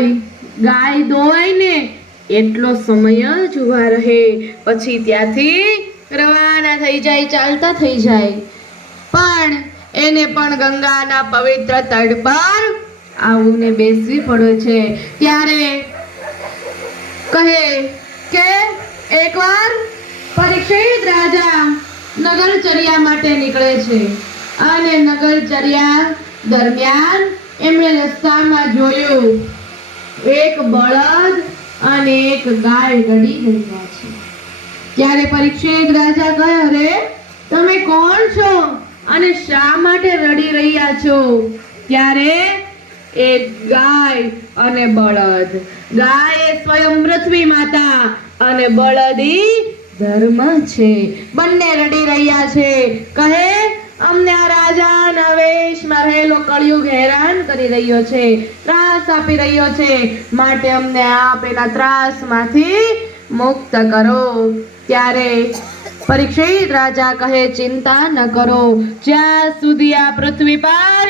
હોય, ગાય દોવાય ને એટલો સમય જ ઊભા રહે, પછી ત્યાંથી રવાના થઈ જાય, ચાલતા થઈ જાય. પણ એને પણ ગંગાના પવિત્ર તટ પર આવીને બેસવી પડે છે. ત્યારે કહે કે એકવાર પરીક્ષિત રાજા નગરચર્યા માટે નીકળે છે અને નગરચર્યા દરમિયાન એમણે રસ્તામાં જોયું એક બળદ અને એક ગાય રડી રહ્યા છે. ત્યારે પરીક્ષિત રાજા કહે, અરે તમે કોણ છો અને શા માટે રડી રહ્યા છો? ત્યારે એક ગાય અને બળદ, ગાય એ સ્વયં પૃથ્વી માતા અને બળદ ધર્મ છે, બંને રડી રહ્યા છે. કહે, અમને આ રાજાના વેશમાં રહેલો કળિયુગ હેરાન કરી રહ્યો છે, ત્રાસ આપી રહ્યો છે, માટે અમને આપ એના ત્રાસમાંથી મુક્ત કરો. ત્યારે પરીક્ષિત રાજા કહે, ચિંતા ન કરો, જ્યાં સુધી આ પૃથ્વી પર